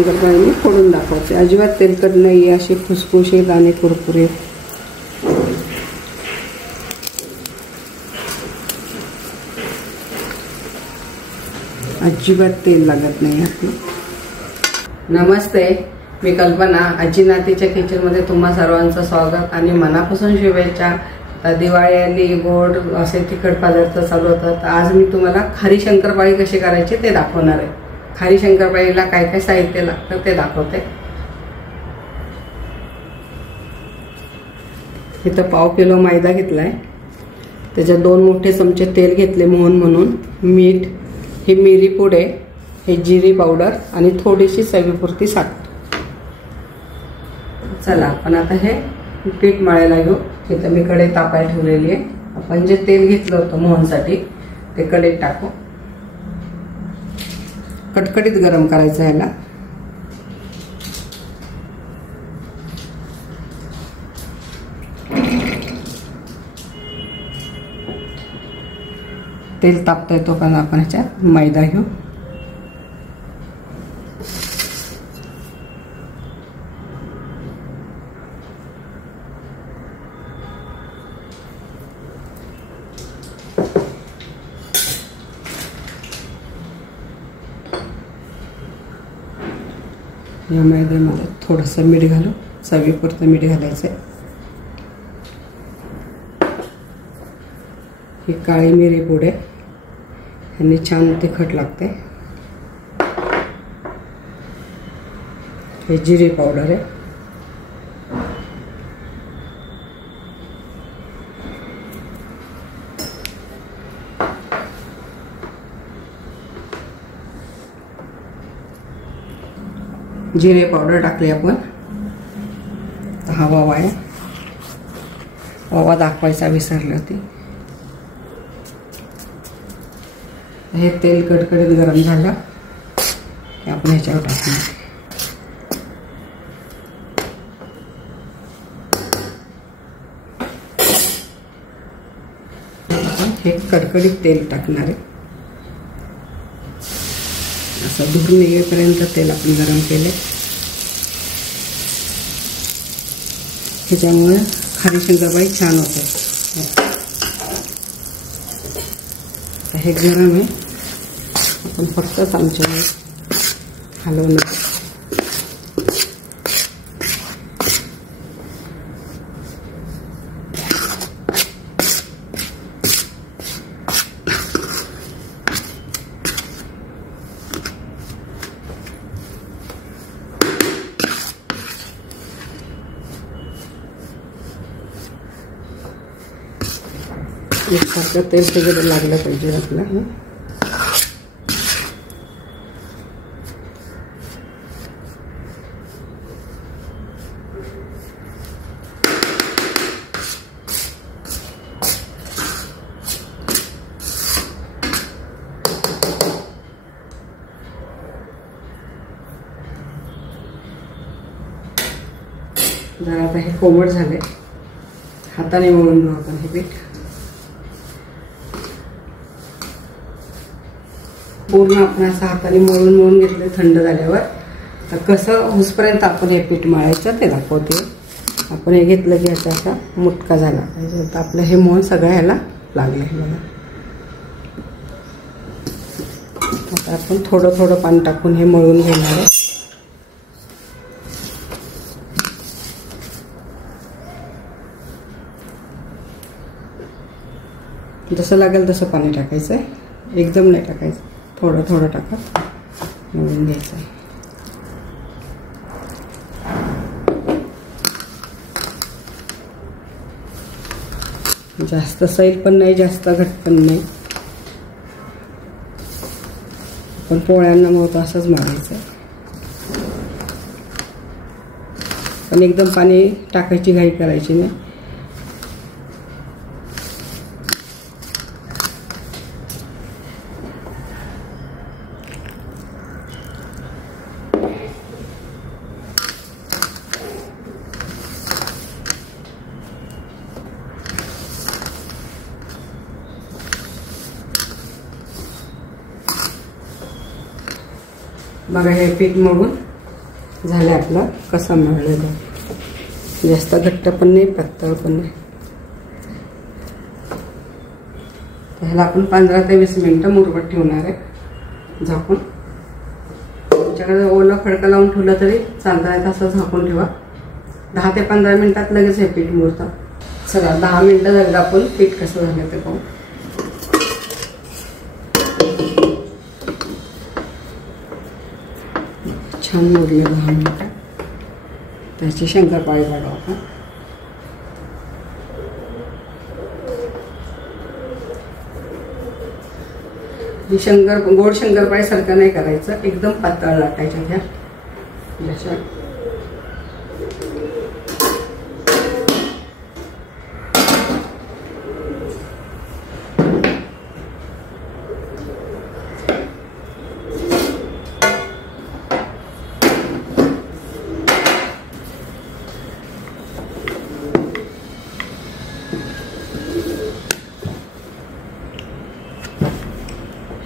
शंकरपाळी मी फोडून दाखवते. अजिबात तेलकट नाही, अशी खुसखुशीत आणि कुरकुरीत. अजिबात तेल लागत नाही आपलं. नमस्ते, मी कल्पना. आजी नातीच्या किचनमध्ये तुम्हा सर्वांचं स्वागत आणि मनापासून शुभेच्छा. दिवाळी आली, गोड असे तिखट पदार्थ चालू होतात. आज मी तुम्हाला खारी शंकरपाळी कशी करायची ते दाखवणार आहे. खारी शंकरपाळीला काय काय साहित्य लागतं ते दाखवते. इथं पाव किलो मैदा घेतलाय, त्याच्यात 2 मोठे चमचे तेल घेतले मोहन म्हणून, मीठ, ही मिरी पूड आहे, हे जिरी पावडर आणि थोडीशी चवीपुरती साखर. चला आपण आता हे पीठ मळायला घेऊ. इथं मी कढई तापायला ठेवलेली आहे. आपण जे तेल घेतलं होतं मोहनसाठी ते कढईत टाकू. कटकटीत गरम करायचं याला. तेल तापतंय तोपर्यंत आपण ह्याच्यात मैदा घेऊ. या मैद्यामध्ये थोडंसं मीठ घालू, चवीपुरतं मीठ घालायचं आहे. ही काळी मिरी पूड आहे, ह्याने छान तिखट लागते. हे जिरे पावडर आहे. जिरे पावडर टाकले आपण. हा ओवा आहे, ओवा दाखवायचा विसरली होती. हे तेल कडकडीत गरम झालं की आपण ह्याच्यावर टाकणार. आपण हे कडकडीत तेल टाकणार आहे. असं धूर निघेपर्यंत तेल आपण गरम केले. त्याच्यामुळे खारी शंकरपाळी छान होते. हे गरम आहे, आपण फक्त चमच्याने हलवणार. एकसारखं तेल सगळं लागलं पाहिजे आपल्याला. जरा आता हे कोमट झाले, हाताने मळून घेऊ आपण हे पीठ. पूर्ण आपण असं हाताने मळून घेतले थंड झाल्यावर. तर कसं होसपर्यंत आपण हे पीठ मळायचं ते दाखवते. आपण हे घेतलं की ह्याचा असा मुटका झाला पाहिजे. तर आपलं हे मोहन सगळं ह्याला लागलं आहे बघा. आता आपण थोडं थोडं पाणी टाकून हे मळून घेणार आहे. जसं लागेल तसं पाणी टाकायचं आहे, एकदम नाही टाकायचं. थोडं थोडं टाकत मळून घ्यायचं आहे. जास्त सैल पण नाही, जास्त घट्ट पण नाही. आपण पोळ्यांना मळतो असंच मळायचं. पण एकदम पाणी टाकायची घाई करायची नाही. बघा हे पीठ मळून झालं आपलं कसं मळलेलं, जास्त घट्ट पण नाही पातळ पण नाही. ह्याला आपण 15 ते 20 मिनिटं मुरवत ठेवणार आहे झाकून. तुमच्याकडे ओलं खडका लावून ठेवलं तरी चालतं, आहे तसं झाकून ठेवा. 10 ते 15 मिनिटात लगेच हे पीठ मुरतं. चला 10 मिनिटं झालं, आपण पीठ कसं झालं ते पाहू. छान मुरले 10 मिनिटं. त्याची शंकरपाळी काढू आपण. गोड शंकरपाळी सारखं नाही करायचं, एकदम पातळ लाटायच्या त्या जशा.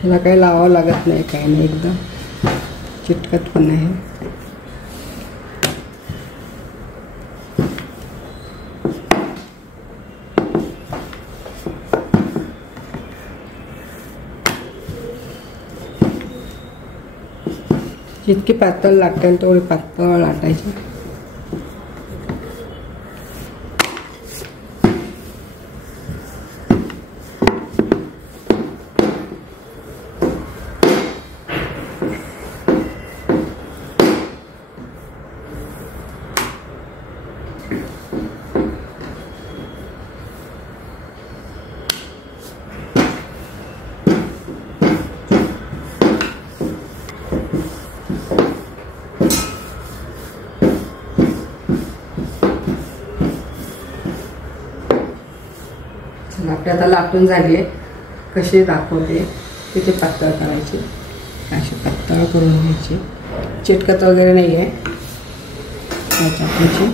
ह्याला काही लावावं लागत नाही, काही नाही, एकदम चिटकत पण नाही. जितकी पातळ लाटेल तेवढी पातळ लाटायची. आपली आता लाटून झाली आहे. कशी दाखवते किती पातळ करायची, अशी पातळ करून घ्यायची. चिटकत वगैरे नाही आहे त्याची.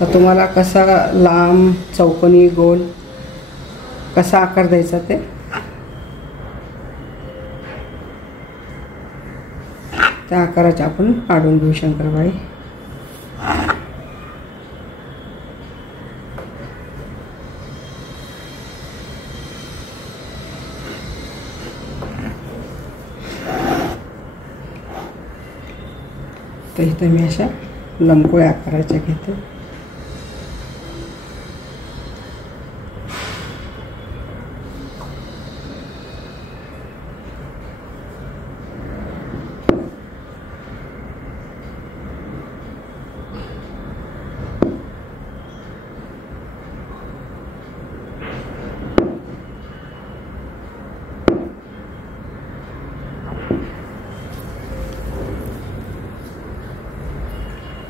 तर तुम्हाला कसा लांब, चौकोनी, गोल कसा आकार द्यायचा ते त्या आकाराचे आपण काढून घेऊ शंकरपाळी. तर इथं मी अशा लंबगोळ्या आकाराच्या घेते.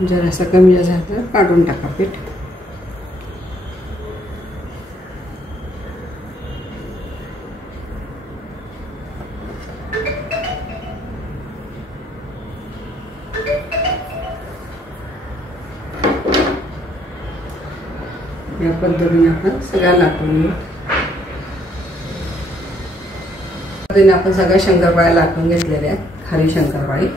जर असं कमी जास्त झालं तर काढून टाका पीठ. या पद्धतीने आपण सगळ्या लाटून घेऊ. पद्धतीने आपण सगळ्या शंकरपाळ्या लाटून घेतलेल्या आहेत. खारी शंकरपाळी.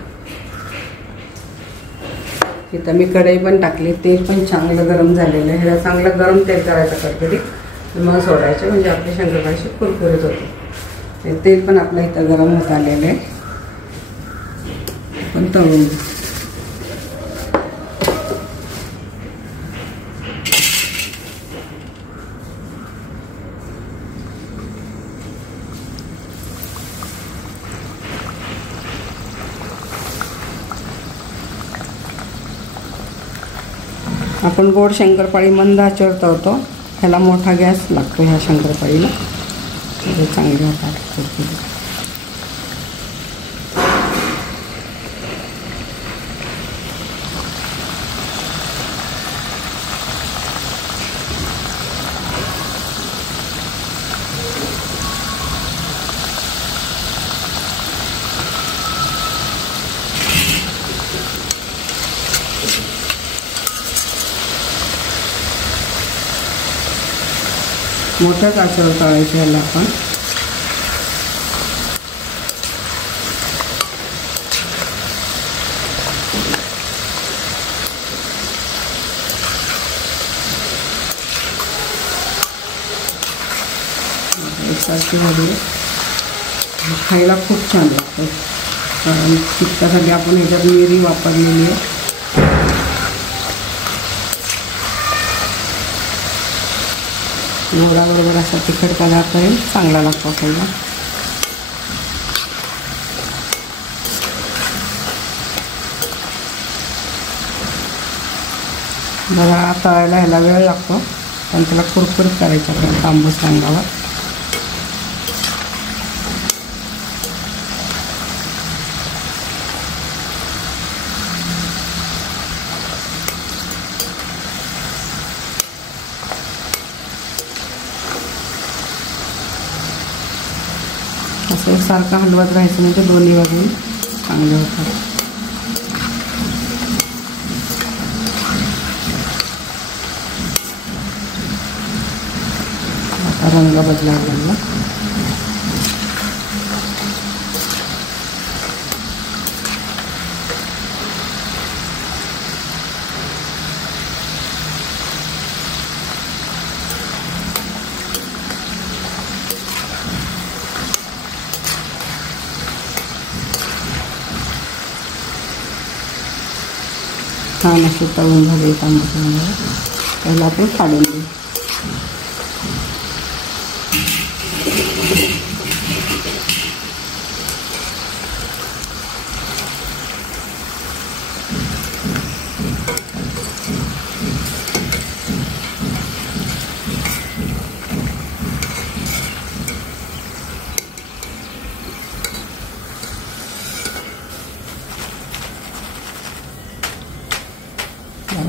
इथं मी कढई पण टाकली, तेल पण चांगलं गरम झालेलं आहे. ह्याला चांगलं गरम तेल करायचं कडकडीत, मग सोडायचं म्हणजे आपली शंकरपाळी कुरकुरीत होते. तेल पण आपलं इथं गरम होत आलेलं आहे. पण तळून आपण गोड शंकरपाळी मंद आचेवर तळतो. ह्याला मोठा गॅस लागतो ह्या शंकरपाळीला. चांगली होतात. मोठ्याच आचेवर तळायचे ह्याला आपण. मस्त झाली आहे. खायला खूप छान लागतं. कारण तिखटासाठी आपण ह्याच्यात मिरी वापरलेली आहे. गोडाबरोबर असा तिखट पदार्थ आहे, चांगला लागतो खायला. जरा तळायला ह्याला वेळ लागतो, पण त्याला कुरकुरीत करायचं आहे तांबूस रंगावर. असं सारखं हलवत राहायचं म्हणजे दोन्ही बाजून चांगले होतात. आता रंग बदलायला लागला. छान असे तळून झाले तांबूस रंगावर. पहिला आपण काढून देऊ.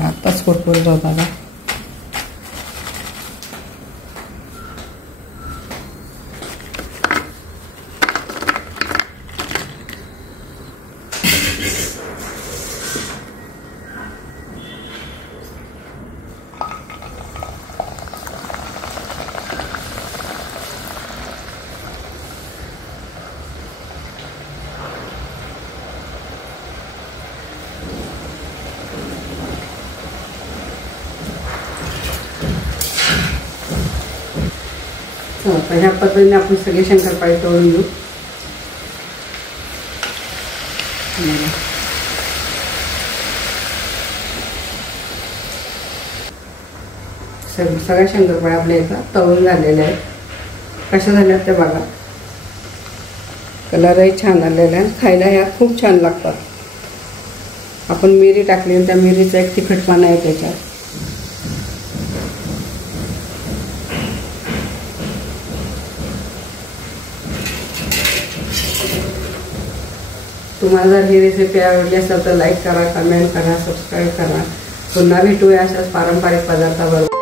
आत्ताच कुरकुरीत होता का. तर ह्या पद्धतीने आपण सगळे शंकरपाळे तळून घेऊ. सगळ्या शंकरपाळे आपल्या इथं तळून झालेले आहेत. कशा झाल्या ते बघा. कलरही छान आलेला आहे. खायला ह्या खूप छान लागतात. आपण मिरी टाकली आणि त्या मिरीचा एक तिखटपणा आहे त्याच्यात. तुम्हाला जर ही रेसिपी आवडली असेल तर लाईक करा, कमेंट करा, सबस्क्राईब करा. पुन्हा भेटूया अशाच पारंपरिक पदार्थाबरोबर.